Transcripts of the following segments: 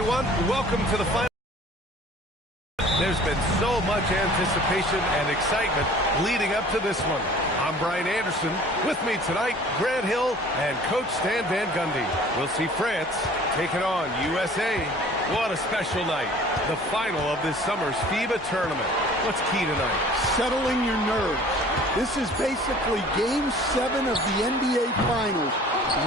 everyone. Welcome to the final. There's been so much anticipation and excitement leading up to this one. I'm Brian Anderson. With me tonight, Grant Hill and Coach Stan Van Gundy. We'll see France taking on USA. What a special night. The final of this summer's FIBA tournament. What's key tonight? Settling your nerves. This is basically Game 7 of the NBA Finals.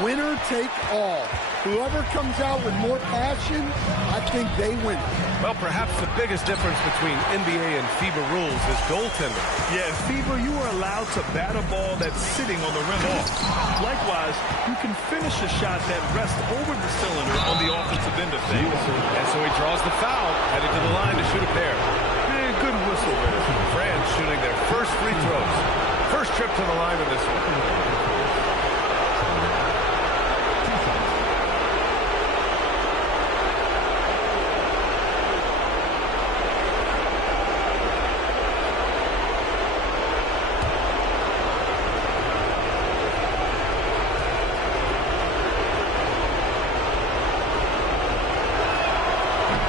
Winner take all. Whoever comes out with more passion, I think they win. Well, perhaps the biggest difference between NBA and FIBA rules is goaltending. Yeah, in FIBA, you are allowed to bat a ball that's sitting on the rim off. Likewise, you can finish a shot that rests over the cylinder on the offensive end of things. And so he draws the foul, headed to the line to shoot a pair. Good whistle there. France shooting their first free throws. First trip to the line of this one.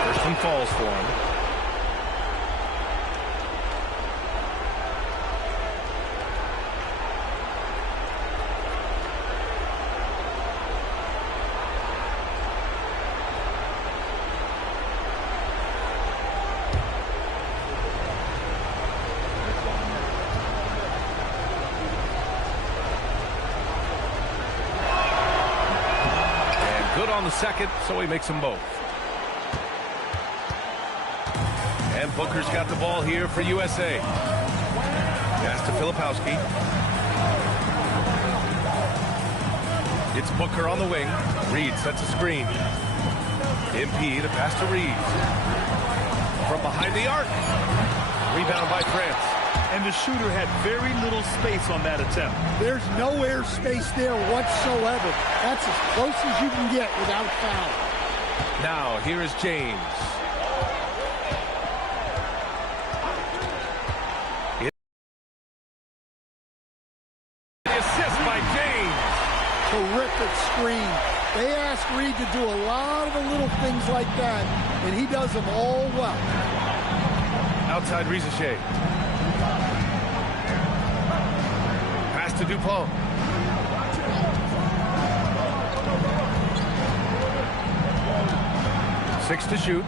First one falls for him. Good on the second, so he makes them both. And Booker's got the ball here for USA. Pass to Filipowski. It's Booker on the wing. Reed sets a screen. MP, the pass to Reed. From behind the arc. Rebound by France. And the shooter had very little space on that attempt. There's no air space there whatsoever. That's as close as you can get without foul. Now, here is James. The assist by James. Terrific screen. They ask Reed to do a lot of the little things like that, and he does them all well. Outside Rizachet. Pass to Dupont. Six to shoot.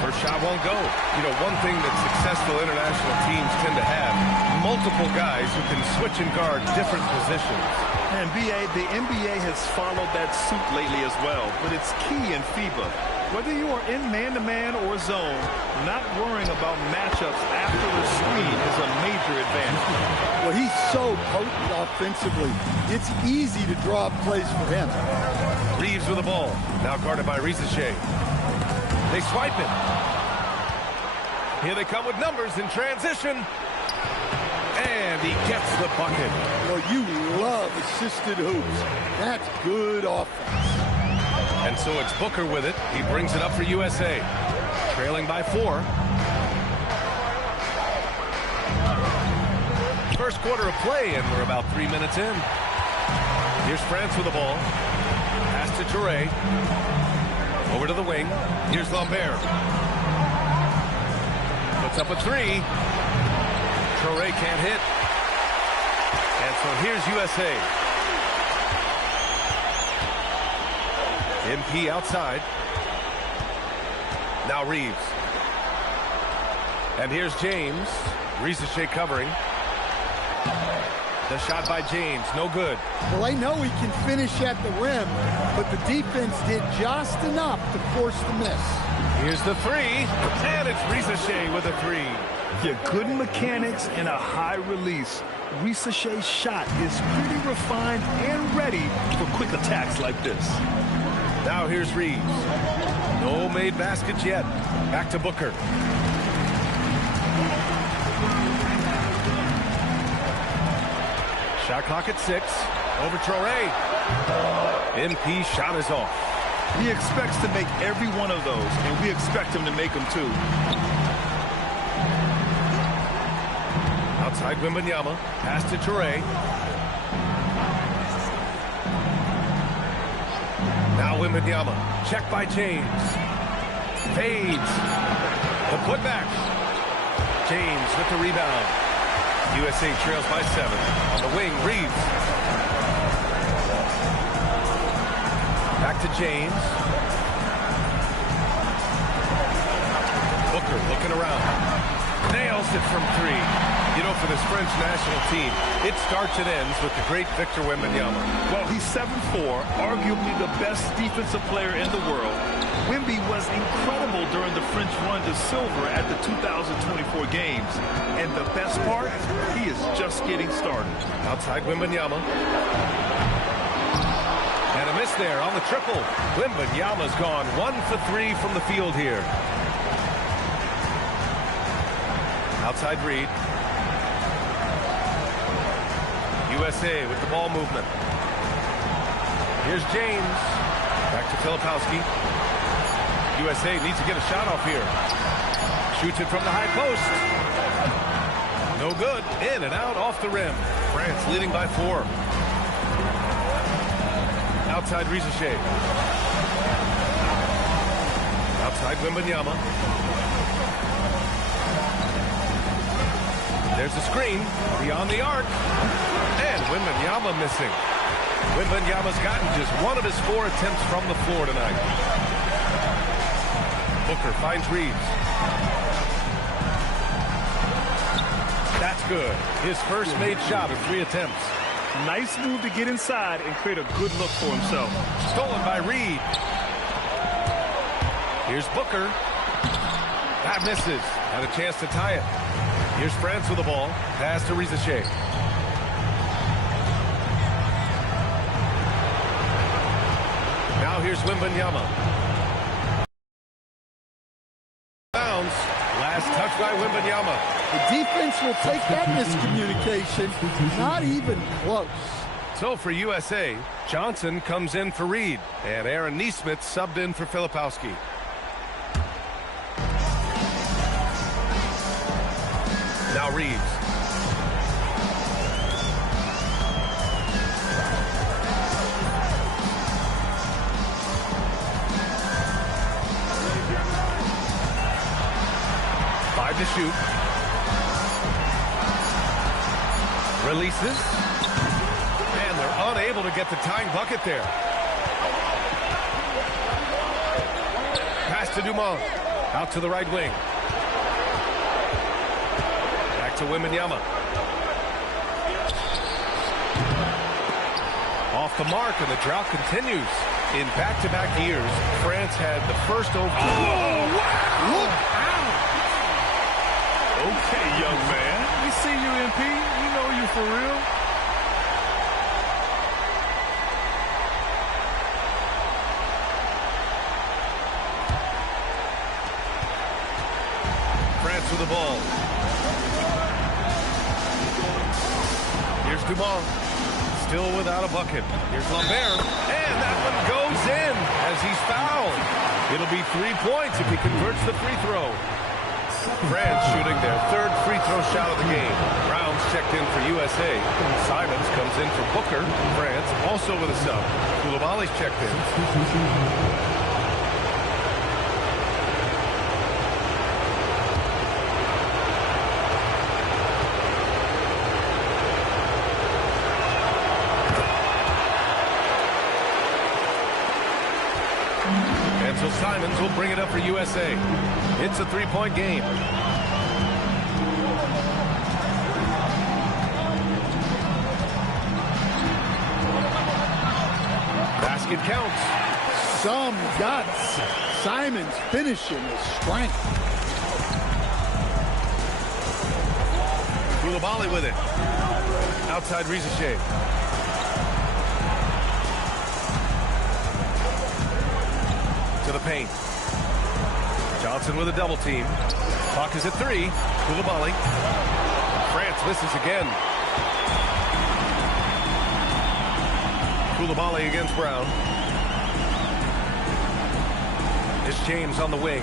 First shot won't go. You know, one thing that successful international teams tend to have, multiple guys who can switch and guard different positions. And the NBA has followed that suit lately as well, but it's key in FIBA. Whether you are in man-to-man or zone, not worrying about matchups after the screen is a major advantage. Well, he's so potent offensively. It's easy to draw up plays for him. Reeves with the ball. Now guarded by Rizachet. They swipe it. Here they come with numbers in transition. And he gets the bucket. Well, you love assisted hoops. That's good offense. And so it's Booker with it. He brings it up for USA. Trailing by 4. First quarter of play, and we're about 3 minutes in. Here's France with the ball. Pass to Touré. Over to the wing. Here's Lambert. Puts up a 3. Touré can't hit. And so here's USA. MP outside. Now Reeves. And here's James. Rizachet covering. The shot by James, no good. Well, they know he can finish at the rim, but the defense did just enough to force the miss. Here's the 3, and it's Rizachet with a 3. Yeah, good mechanics and a high release. Rizachet's shot is pretty refined and ready for quick attacks like this. Now here's Reeves. No made baskets yet. Back to Booker. Shot clock at 6. Over Touré. MP shot is off. He expects to make every one of those, and we expect him to make them too. Outside Wembanyama. Pass to Touré. Now Wembanyama. Check by James. Fades. The putback. James with the rebound. USA trails by 7. On the wing, Reeves. Back to James. Booker looking around. Nails it from 3. You know, for this French national team, it starts and ends with the great Victor Wembanyama. Well, he's 7'4", arguably the best defensive player in the world. Wemby was incredible during the French run to silver at the 2024 games. And the best part, he is just getting started. Outside Wembanyama. And a miss there on the triple. Wembanyama's gone 1 for 3 from the field here. Outside Reed. USA with the ball movement. Here's James. Back to Filipowski. USA needs to get a shot off here. Shoots it from the high post. No good. In and out off the rim. France leading by 4. Outside Rizachet. Outside Wembanyama. There's the screen. Beyond the arc. And Wembanyama missing. Wembanyama's gotten just 1 of his 4 attempts from the floor tonight. Booker finds Reeves. That's good. His first made shot of 3 attempts. Nice move to get inside and create a good look for himself. Stolen by Reed. Here's Booker. That misses. Had a chance to tie it. Here's France with the ball. Pass to Rizachet. Now here's Wembanyama. Bounds. Last touch by Wembanyama. The defense will take that miscommunication. Not even close. So for USA, Johnson comes in for Reed. And Aaron Nesmith subbed in for Filipowski. Now Reeves. Five to shoot. Releases. And they're unable to get the tying bucket there. Pass to Dumont. Out to the right wing. To Wembanyama. Off the mark, and the drought continues. In back-to-back years, France had the first over. Oh, wow! Look out! Okay, young man. We see you, MP. We know you for real. France with the ball. Here's Dumont, still without a bucket. Here's Lambert, and that one goes in as he's fouled. It'll be 3 points if he converts the free throw. France shooting their 3rd free throw shot of the game. Brown's checked in for USA. Simons comes in for Booker. France also with a sub. Koulibaly's checked in. So Simons will bring it up for USA. It's a 3-point game. Basket counts. Some guts. Simons finishing with strength. Koulibaly with it. Outside Rizachet. To the paint. Johnson with a double team. Clock is at 3. Koulibaly. France misses again. Koulibaly against Brown. It's James on the wing.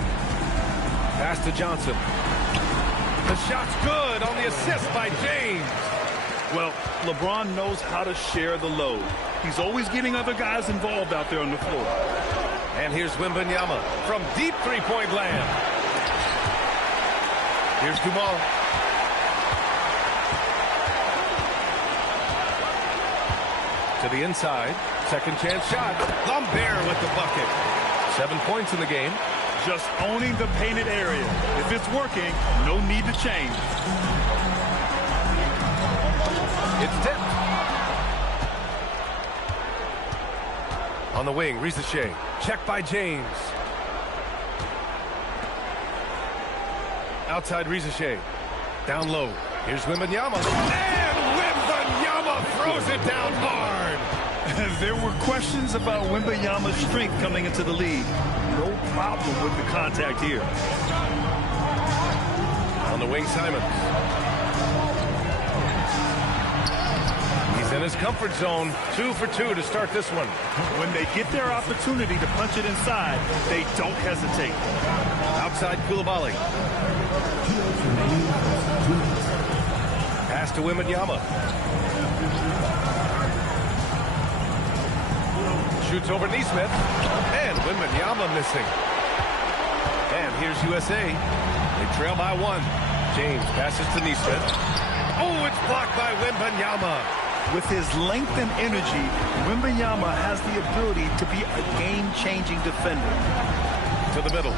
Pass to Johnson. The shot's good on the assist by James. Well, LeBron knows how to share the load. He's always getting other guys involved out there on the floor. And here's Wembanyama from deep three-point land. Here's Dumas. To the inside. Second chance shot. Lambert with the bucket. 7 points in the game. Just owning the painted area. If it's working, no need to change. It's tipped. On the wing, Risacher. Checked by James. Outside Risacher. Down low. Here's Wembanyama. And Wembanyama throws it down hard. There were questions about Wembanyama's strength coming into the league. No problem with the contact here. On the wing, Simons. He's in his comfort zone. 2 for 2 to start this one. When they get their opportunity to punch it inside, they don't hesitate. Outside Coulibaly. Pass to Wembanyama. Shoots over Nesmith. And Wembanyama missing. And here's USA. They trail by 1. James passes to Nesmith. Oh, it's blocked by Wembanyama. With his length and energy, Wembanyama has the ability to be a game-changing defender. To the middle.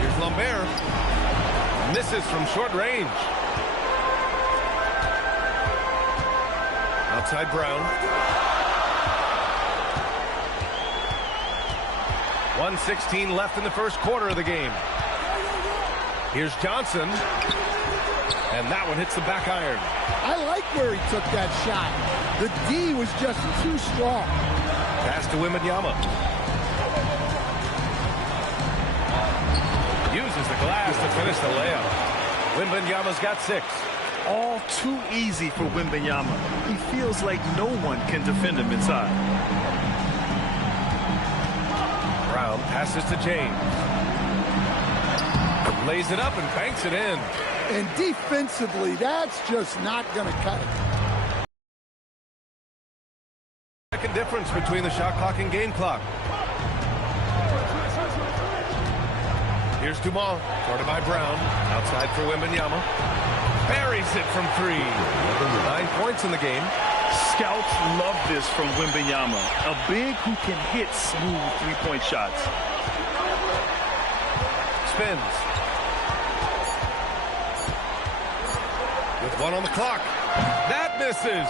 Here's Lambert. Misses from short range. Outside Brown. 1:16 left in the first quarter of the game. Here's Johnson. And that one hits the back iron. I like where he took that shot. The D was just too strong. Pass to Wembanyama. Uses the glass to finish the layup. Wembanyama's got 6. All too easy for Wembanyama. He feels like no one can defend him inside. Brown passes to James. Lays it up and banks it in. And defensively, that's just not going to cut it. Second difference between the shot clock and game clock. Here's Dumas, guarded by Brown. Outside for Wembanyama. Buries it from 3. 9 points in the game. Scouts love this from Wembanyama. A big who can hit smooth three-point shots. Spins. With 1 on the clock. That misses.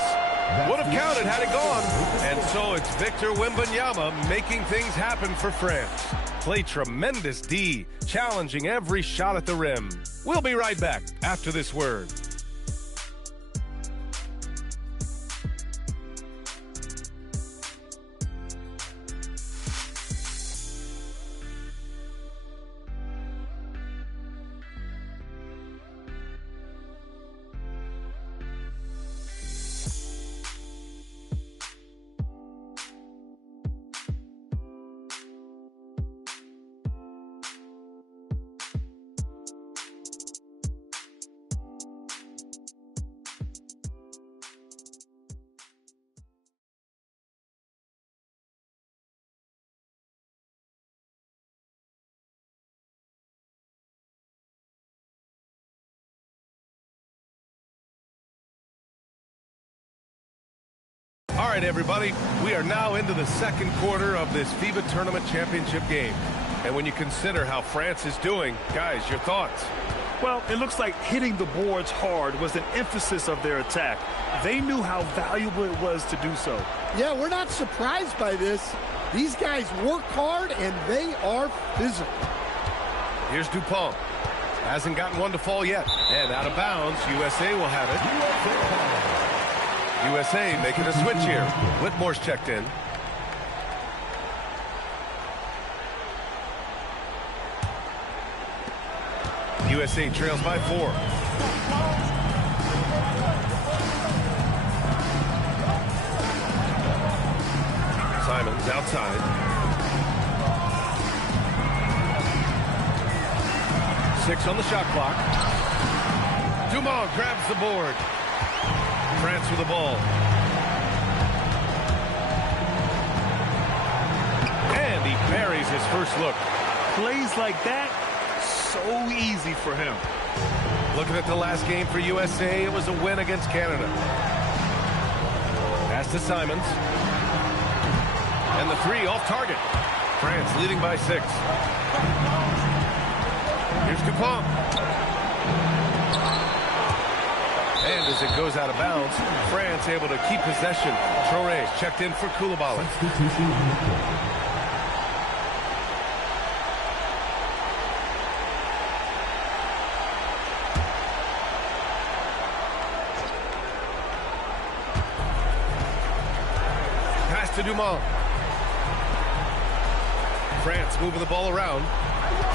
Would have counted had it gone. And so it's Victor Wembanyama making things happen for France. Play tremendous D, challenging every shot at the rim. We'll be right back after this word. All right, everybody, we are now into the second quarter of this FIBA Tournament Championship game. And when you consider how France is doing, guys, your thoughts? Well, it looks like hitting the boards hard was an emphasis of their attack. They knew how valuable it was to do so. Yeah, we're not surprised by this. These guys work hard, and they are physical. Here's Dupont. Hasn't gotten one to fall yet. And out of bounds, USA will have it. USA making a switch here. Whitmore's checked in. USA trails by 4. Simons outside. 6 on the shot clock. Dumas grabs the board. France with the ball. buries his first look. Plays like that, so easy for him. Looking at the last game for USA, it was a win against Canada. Pass to Simons. And the three off target. France leading by 6. Here's Dupont. And as it goes out of bounds, France able to keep possession. Traoré checked in for Koulibaly. Pass to Dumont. France moving the ball around.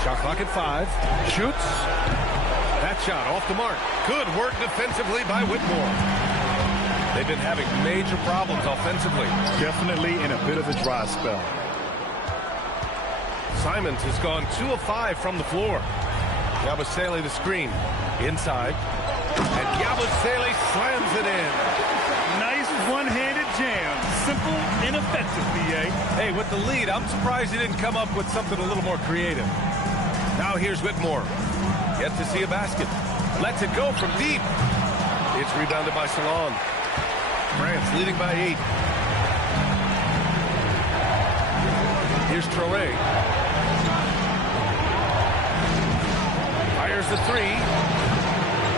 Shot clock at 5. Shoots. That shot off the mark. Good work defensively by Whitmore. They've been having major problems offensively. Definitely in a bit of a dry spell. Simons has gone 2 of 5 from the floor. Yabusele the screen. Inside. And Yabusele slams it in. Nice one-handed jam. Simple and effective, B.A. Hey, with the lead, I'm surprised he didn't come up with something a little more creative. Now here's Whitmore. Yet to see a basket. Lets it go from deep. It's rebounded by Salon. France leading by 8. Here's Traoré. Fires the 3.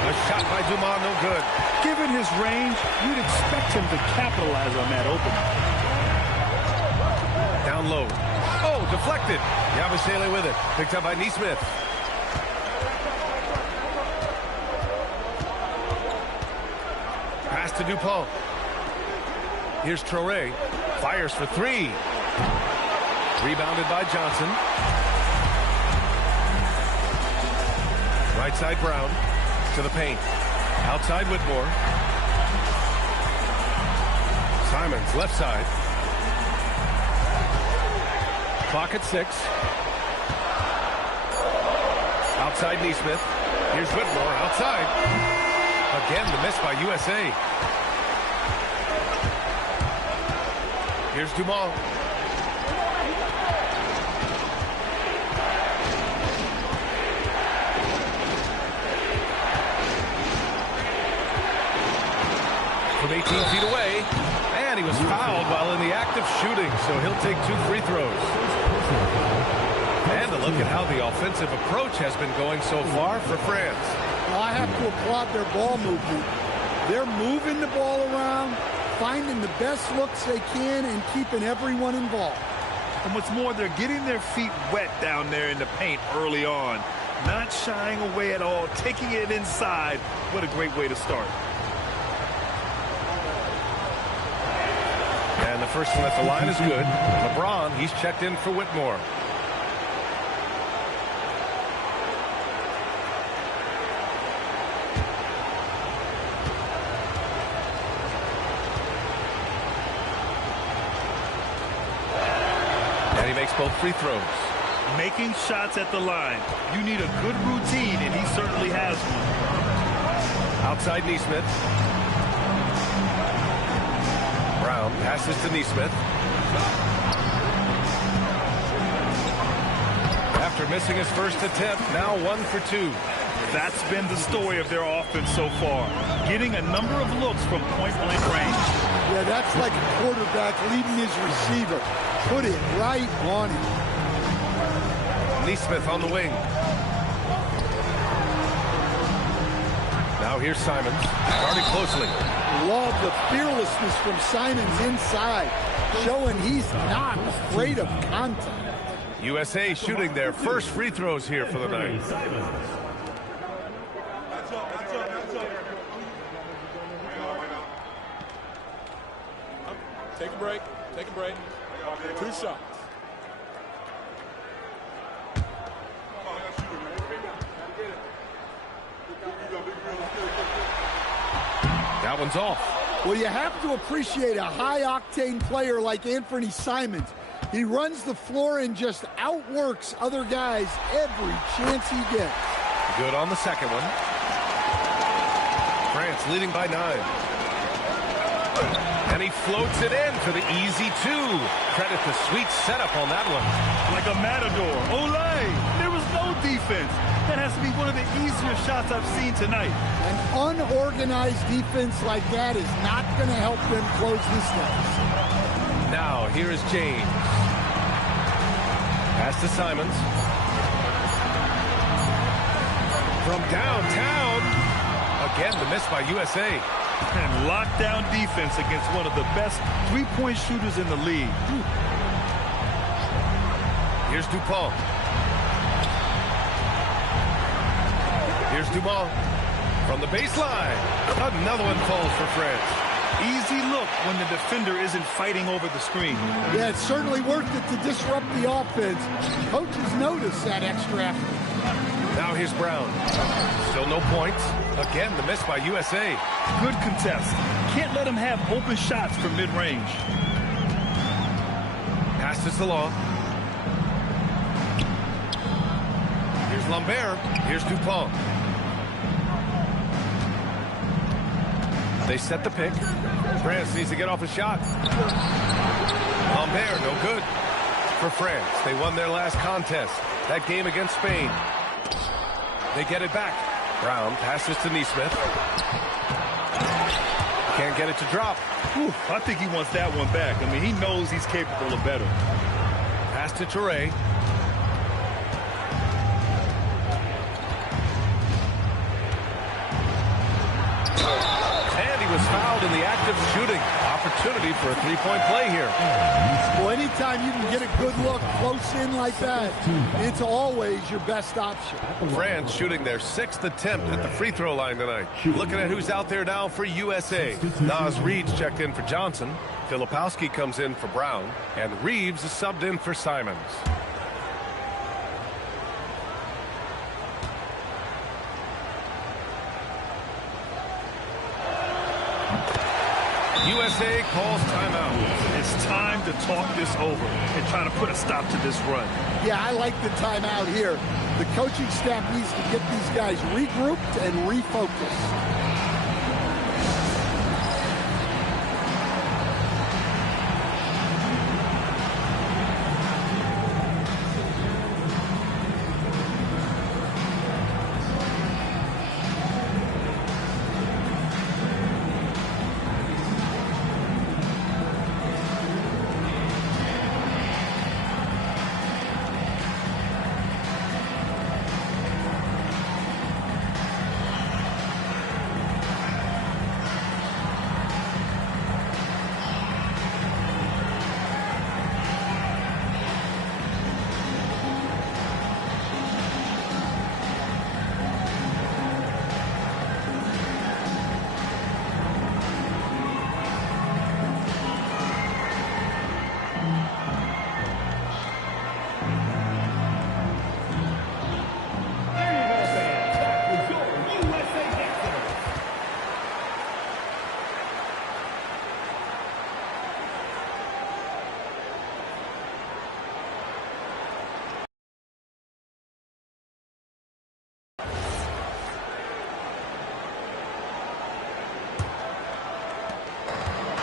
A shot by Dumont, no good. Given his range, you'd expect him to capitalize on that opening. Down low. Oh, deflected. Yabusele with it. Picked up by Nesmith. Pass to Dupont. Here's Traoré. Fires for 3. Rebounded by Johnson. Right side Brown. To the paint. Outside Whitmore. Simons left side. Clock at 6. Outside Nesmith. Here's Whitmore outside. Again the miss by USA. Here's Dumont. From 18 feet away, and he was fouled while in the act of shooting, so he'll take 2 free throws. And a look at how the offensive approach has been going so far for France. Well, I have to applaud their ball movement. They're moving the ball around, finding the best looks they can, and keeping everyone involved. And what's more, they're getting their feet wet down there in the paint early on. Not shying away at all, taking it inside. What a great way to start. And the first one at the line is good. LeBron, he's checked in for Whitmore. And he makes both free throws. Making shots at the line. You need a good routine, and he certainly has one. Outside Nesmith. Brown passes to Nesmith. After missing his first attempt, now 1 for 2. That's been the story of their offense so far. Getting a number of looks from point-blank range. Yeah, that's like a quarterback leading his receiver. Put it right on him. Nesmith on the wing. Now here's Simons. Guarded closely. Love the fearlessness from Simons inside, showing he's not afraid of contact. USA shooting their first free throws here for the night. Take a break. Take a break. 2 shots. That one's off. Well, you have to appreciate a high-octane player like Anthony Simons. He runs the floor and just outworks other guys every chance he gets. Good on the second one. France leading by 9. And he floats it in for the easy two. Credit the sweet setup on that one. Like a matador. Olay! There was no defense. That has to be one of the easier shots I've seen tonight. An unorganized defense like that is not going to help them close this deficit. Now, here is James. Pass to Simons. From downtown. Again, the miss by USA. And lockdown defense against one of the best three-point shooters in the league. Here's Dupont. Here's Dumont. From the baseline. Another one falls for France. Easy look when the defender isn't fighting over the screen. Yeah, it's certainly worth it to disrupt the offense. Coaches notice that extra effort. Now here's Brown. Still no points. Again, the miss by USA. Good contest. Can't let him have open shots from mid-range. Pass to Salon. Here's Lambert. Here's Dupont. They set the pick. France needs to get off a shot. Lambert, no good. For France, they won their last contest. That game against Spain. They get it back. Brown passes to Neesmith. Can't get it to drop. Whew, I think he wants that one back. I mean, he knows he's capable of better. Pass to Touré. And he was fouled in the act of shooting. Opportunity for a three-point play here. Well, anytime you can get a good look close in like that, it's always your best option. France shooting their 6th attempt at the free throw line tonight. Looking at who's out there now for USA. Naz Reid's checked in for Johnson. Filipowski comes in for Brown. And Reeves is subbed in for Simons. USA calls timeout. It's time to talk this over and try to put a stop to this run. Yeah, I like the timeout here. The coaching staff needs to get these guys regrouped and refocused.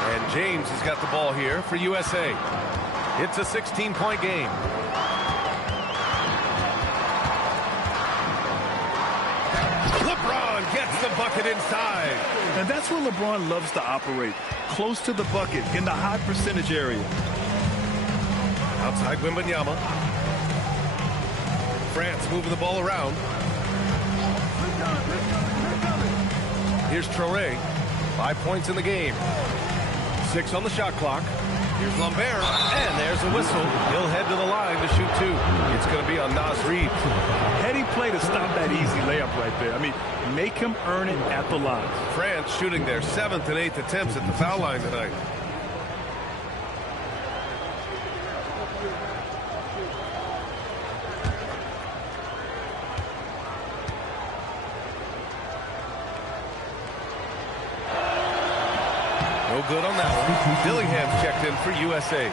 And James has got the ball here for USA. It's a 16-point game. LeBron gets the bucket inside. And that's where LeBron loves to operate. Close to the bucket in the high percentage area. Outside Wembanyama. France moving the ball around. Here's Traoré. 5 points in the game. 6 on the shot clock. Here's Lambert, and there's a whistle. He'll head to the line to shoot 2. It's going to be on Naz Reid. Heady play to stop that easy layup right there. I mean, make him earn it at the line. France shooting their 7th and 8th attempts at the foul line tonight. No good on that one. Dillingham's checked in for USA.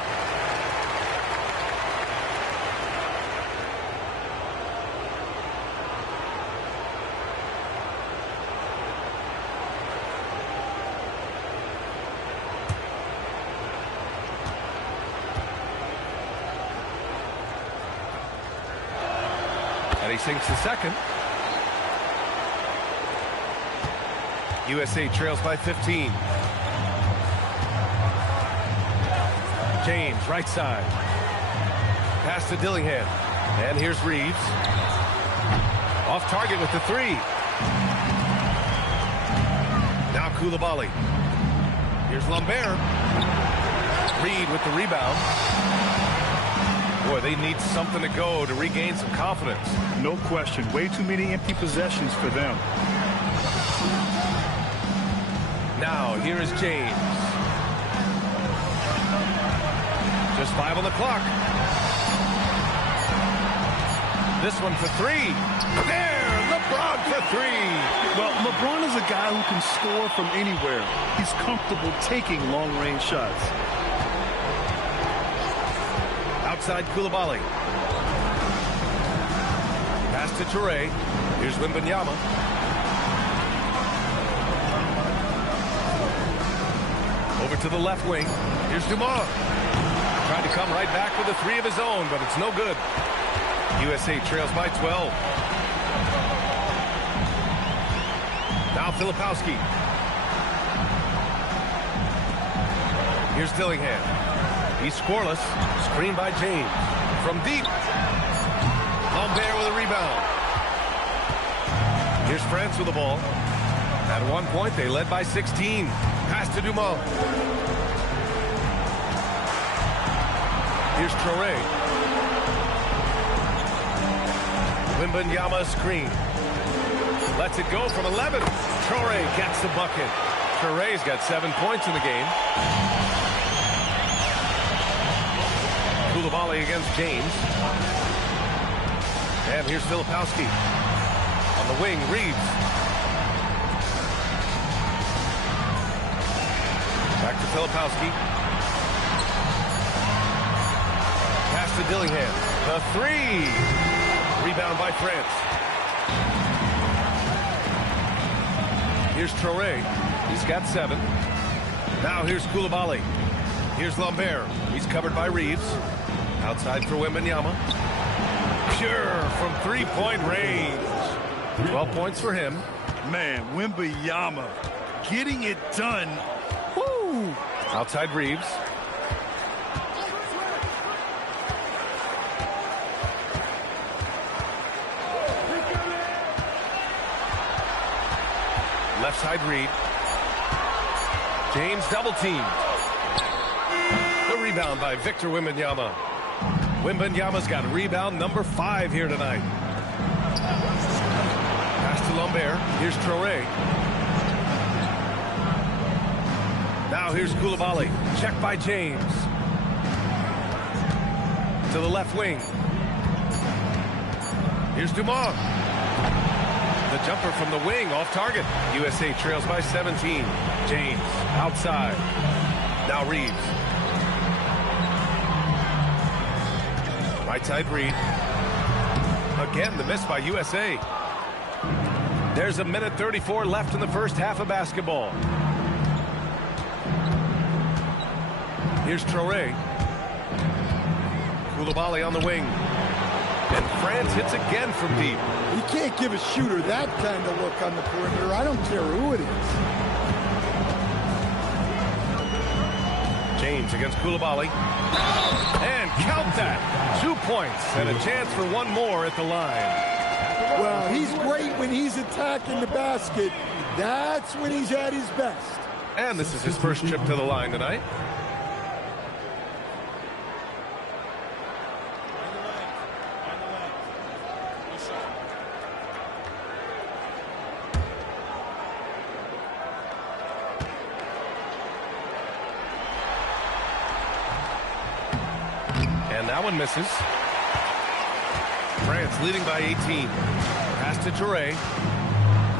And he sinks the second. USA trails by 15. James, right side. Pass to Dillingham. And here's Reeves. Off target with the three. Now Coulibaly. Here's Lambert. Reed with the rebound. Boy, they need something to go to regain some confidence. No question. Way too many empty possessions for them. Now, here is James. Just 5 on the clock. This one for three. There, LeBron for three. Well, LeBron is a guy who can score from anywhere. He's comfortable taking long-range shots. Outside Coulibaly. Pass to Toure. Here's Wembanyama. Over to the left wing. Here's Dumars. Tried to come right back with a three of his own, but it's no good. USA trails by 12. Now Filipowski. Here's Dillingham. He's scoreless. Screen by James. From deep. Lambert with a rebound. Here's France with the ball. At one point, they led by 16. Pass to Dumars. Here's Toure. Wembanyama screen. Lets it go from 11. Toure gets the bucket. Toure's got 7 points in the game. Coulibaly against James. And here's Filipowski. On the wing, Reeves. Back to Filipowski. Pass to Dillingham. The three. Rebound by France. Here's Toure. He's got 7. Now here's Coulibaly. Here's Lambert. He's covered by Reeves. Outside for Wembanyama. Pure from three-point range. 12 points for him. Man, Wembanyama getting it done. Woo! Outside Reeves. Left side Reed. James double teamed. The rebound by Victor Wembanyama. Wembanyama's got rebound number 5 here tonight. Pass to Lambert. Here's Toure. Now here's Coulibaly. Check by James. To the left wing. Here's Dumars. The jumper from the wing off target. USA trails by 17. James outside. Now Reeves. Right side Reed. Again, the miss by USA. There's a minute 34 left in the first half of basketball. Here's Toure. Coulibaly on the wing. And France hits again from deep. You can't give a shooter that kind of look on the perimeter. I don't care who it is. James against Coulibaly. And count that. 2 points and a chance for one more at the line. Well, he's great when he's attacking the basket. That's when he's at his best. And this is his first trip to the line tonight. And that one misses. France leading by 18. Pass to Toure.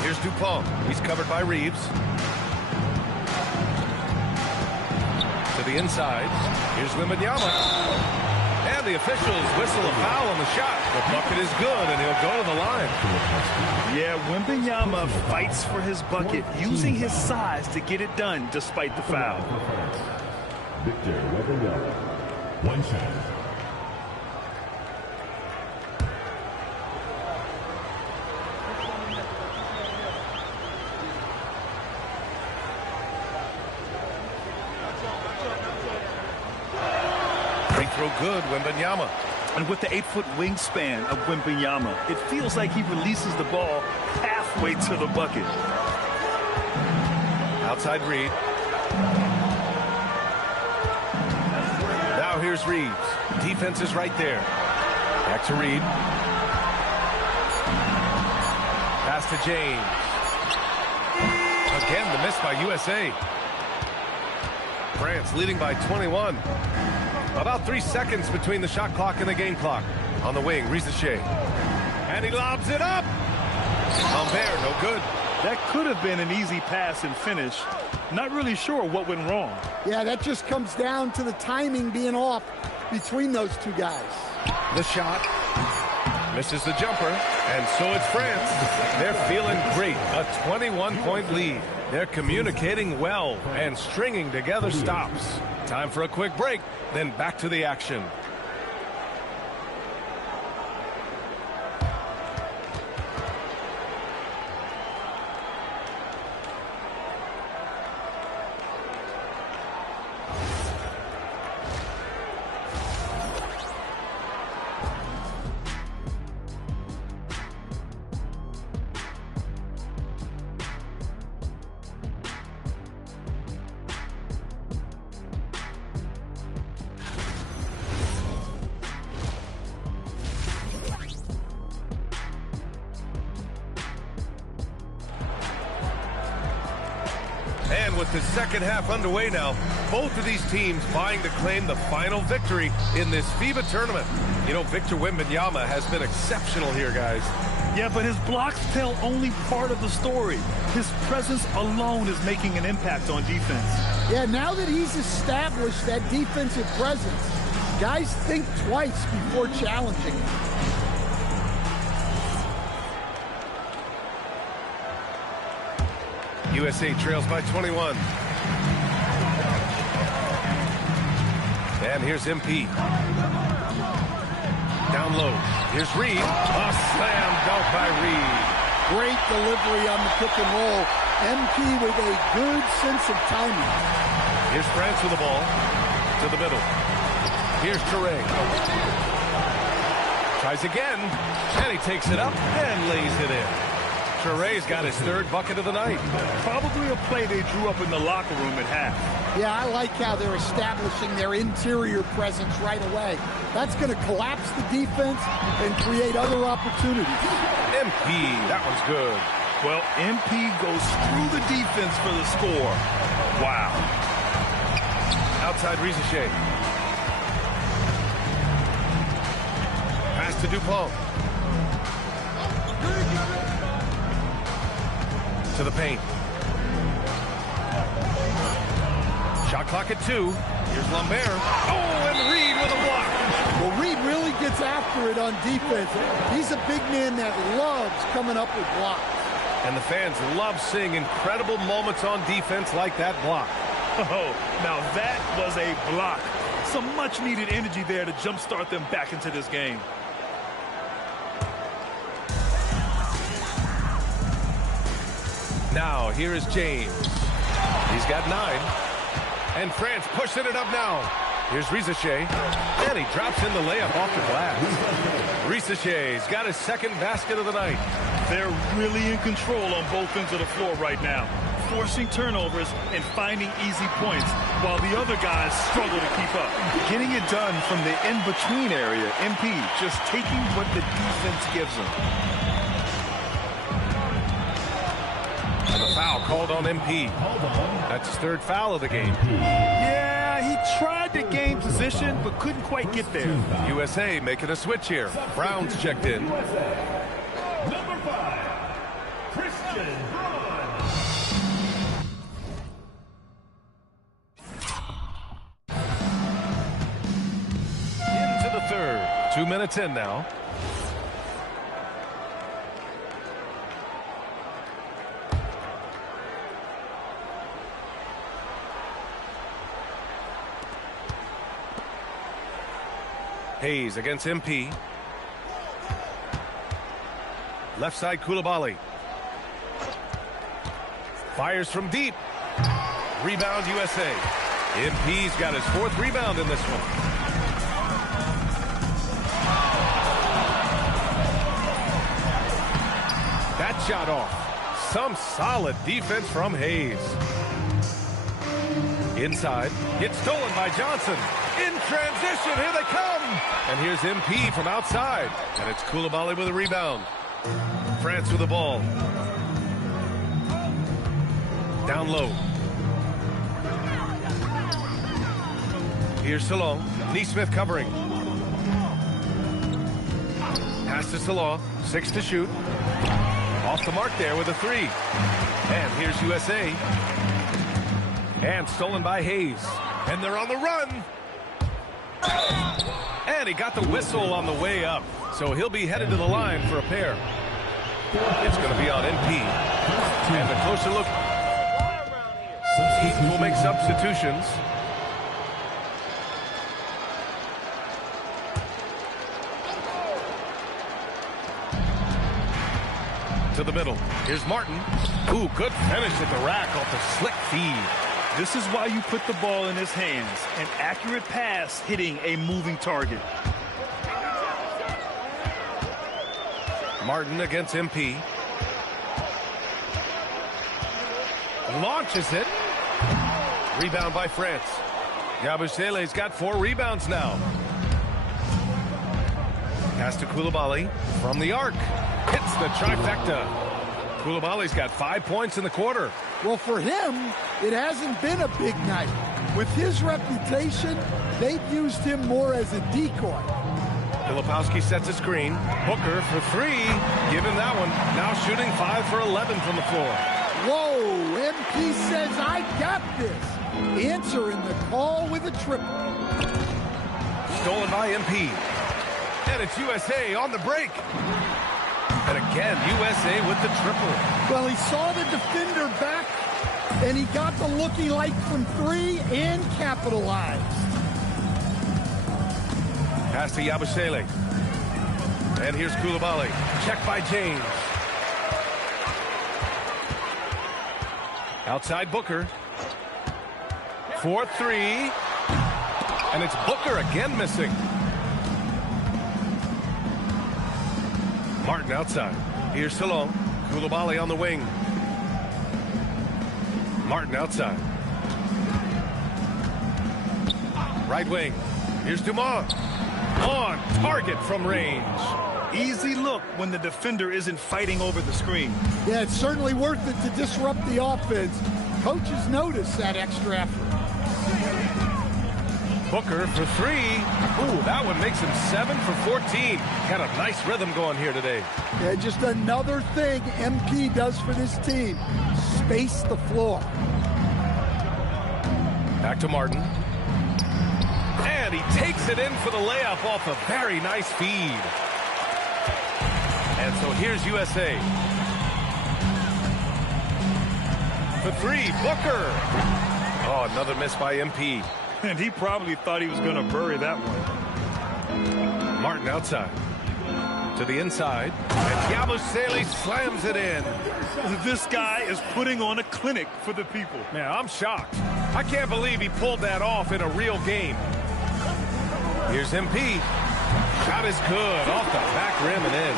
Here's Dupont. He's covered by Reeves. To the inside. Here's Wembanyama. And the officials whistle a foul on the shot. The bucket is good, and he'll go to the line. Yeah, Wembanyama fights for his bucket, using his size to get it done despite the foul. Victor Wembanyama. One shot. throw good, Wembanyama. And with the 8-foot wingspan of Wembanyama, it feels like he releases the ball halfway to the bucket. Outside Reed. Now here's Reeves. Defense is right there. Back to Reed. Pass to James. Again, the miss by USA. France leading by 21. About 3 seconds between the shot clock and the game clock. On the wing, Risacher. And he lobs it up. Lambert, no good. That could have been an easy pass and finish. Not really sure what went wrong. Yeah, that just comes down to the timing being off between those two guys. The shot. Misses the jumper. And so it's France. They're feeling great. A 21-point lead. They're communicating well and stringing together stops. Time for a quick break, then back to the action. And with the second half underway now, both of these teams vying to claim the final victory in this FIBA tournament. You know, Victor Wembanyama has been exceptional here, guys. Yeah, but his blocks tell only part of the story. His presence alone is making an impact on defense. Yeah, now that he's established that defensive presence, guys think twice before challenging him. USA trails by 21. And here's MP. Down low. Here's Reed. A slam dunk by Reed. Great delivery on the pick and roll. MP with a good sense of timing. Here's France with the ball. To the middle. Here's Toure. Tries again. And he takes it up and lays it in. Toure's got his third bucket of the night. Probably a play they drew up in the locker room at half. Yeah, I like how they're establishing their interior presence right away. That's going to collapse the defense and create other opportunities. MP, that one's good. Well, MP goes through the defense for the score. Wow. Outside Risacher. Pass to Dupont. To the paint. Shot clock at 2. Here's Lambert. Oh, and Reed with a block. Well, Reed really gets after it on defense. He's a big man that loves coming up with blocks. And the fans love seeing incredible moments on defense like that block. Oh, now that was a block. Some much-needed energy there to jumpstart them back into this game. Now, here is James. He's got 9. And France pushing it up now. Here's Risacher. And he drops in the layup off the glass. Risacher's got his second basket of the night. They're really in control on both ends of the floor right now, forcing turnovers and finding easy points, while the other guys struggle to keep up. Getting it done from the in-between area. MP just taking what the defense gives them. And the foul called on MP. That's his third foul of the game. Yeah, he tried to gain position, but couldn't quite get there. USA making a switch here. Brown's checked in. Number 5, Christian Braun. Into the third. 2 minutes in now. Hayes against MP. Left side, Koulibaly. Fires from deep. Rebound, USA. MP's got his 4th rebound in this one. shot off. Some solid defense from Hayes. Inside, it's stolen by Johnson. In transition, here they come. And here's MP from outside. And it's Koulibaly with a rebound. France with the ball. Down low. Here's Salon. Neesmith covering. Pass to Salah. 6 to shoot. Off the mark there with a 3. And here's USA. And stolen by Hayes. And they're on the run. And he got the whistle on the way up. So he'll be headed to the line for a pair. It's going to be on NP. And a closer look. He will make substitutions. To the middle. Here's Martin. Ooh, good finish at the rack off the slick feed. This is why you put the ball in his hands. An accurate pass hitting a moving target. Martin against MP. Launches it. Rebound by France. Yabusele's got 4 rebounds now. Pass to Koulibaly from the arc. Hits the trifecta. Koulibaly's got 5 points in the quarter. Well, for him, it hasn't been a big night. With his reputation, they've used him more as a decoy. Filipowski sets a screen. Booker for 3. Give him that one. Now shooting 5 for 11 from the floor. Whoa, MP says, I got this. Answering the call with a triple. Stolen by MP. And it's USA on the break. And again, USA with the triple. Well, he saw the defender back, and he got the looking like from 3 and capitalized. Pass to Yabusele. And here's Koulibaly. Check by James. Outside Booker. 4-3. And it's Booker again missing. Martin outside. Here's Salon. Koulibaly on the wing. Martin outside. Right wing. Here's Dumont. On target from range. Easy look when the defender isn't fighting over the screen. Yeah, it's certainly worth it to disrupt the offense. Coaches notice that extra effort. Booker for 3. Ooh, that one makes him 7 for 14. Got a nice rhythm going here today. Yeah, just another thing MP does for this team. Space the floor. Back to Martin. And he takes it in for the layup off a very nice feed. And so here's USA. For 3, Booker. Oh, another miss by MP. And he probably thought he was going to bury that one. Martin outside. To the inside. And Yabusele slams it in. This guy is putting on a clinic for the people. Man, I'm shocked. I can't believe he pulled that off in a real game. Here's MP. Shot is good. Off the back rim and in.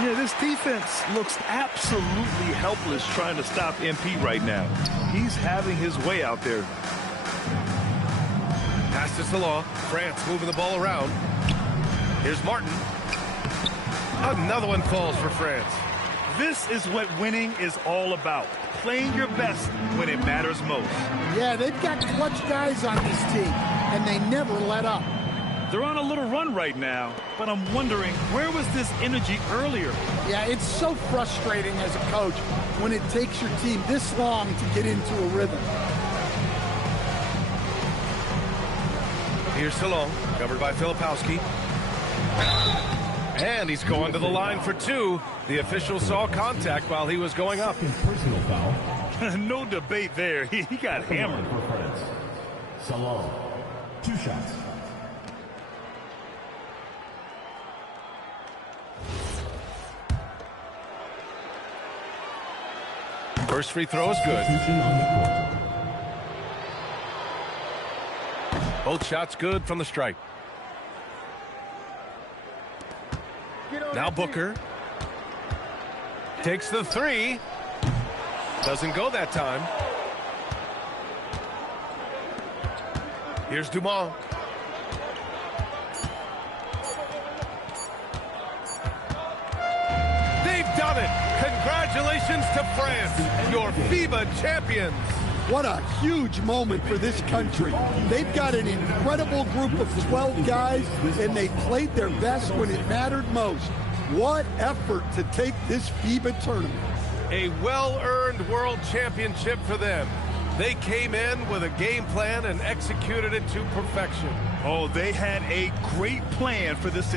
Yeah, this defense looks absolutely helpless trying to stop MP right now. He's having his way out there. Pass to Salah. France moving the ball around. Here's Martin. Another one falls for France. This is what winning is all about. Playing your best when it matters most. Yeah, they've got clutch guys on this team, and they never let up. They're on a little run right now, but I'm wondering, where was this energy earlier? Yeah, it's so frustrating as a coach when it takes your team this long to get into a rhythm. Here's Salon, covered by Filipowski. And he's going to the line for 2. The official saw contact while he was going up. Personal foul. No debate there. He got hammered. For France. Salon. 2 shots. First free throw is good. Both shots good from the stripe. Now Booker. Takes the three. Doesn't go that time. Here's Dumont. They've done it. Congratulations to France, your FIBA champions. What a huge moment for this country. They've got an incredible group of 12 guys, and they played their best when it mattered most. What effort to take this FIBA tournament. A well-earned world championship for them. They came in with a game plan and executed it to perfection. Oh, they had a great plan for this.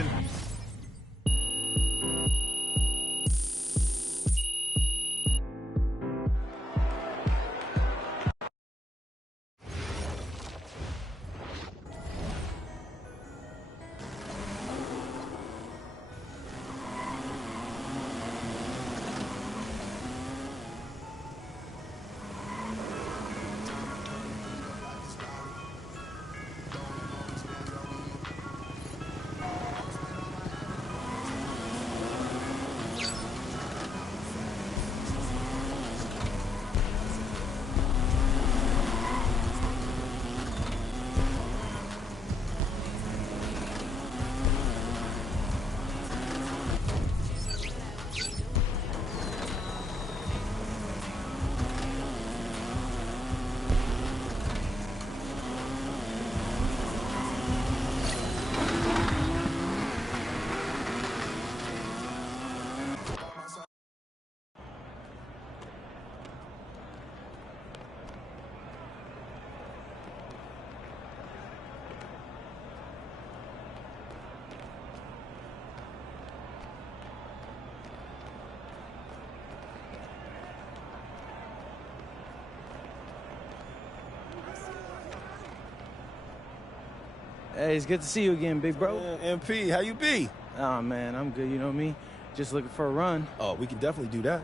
Hey, it's good to see you again, big bro. MP, how you be? Oh, man, I'm good, you know me. Just looking for a run. Oh, we can definitely do that.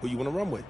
Who you want to run with?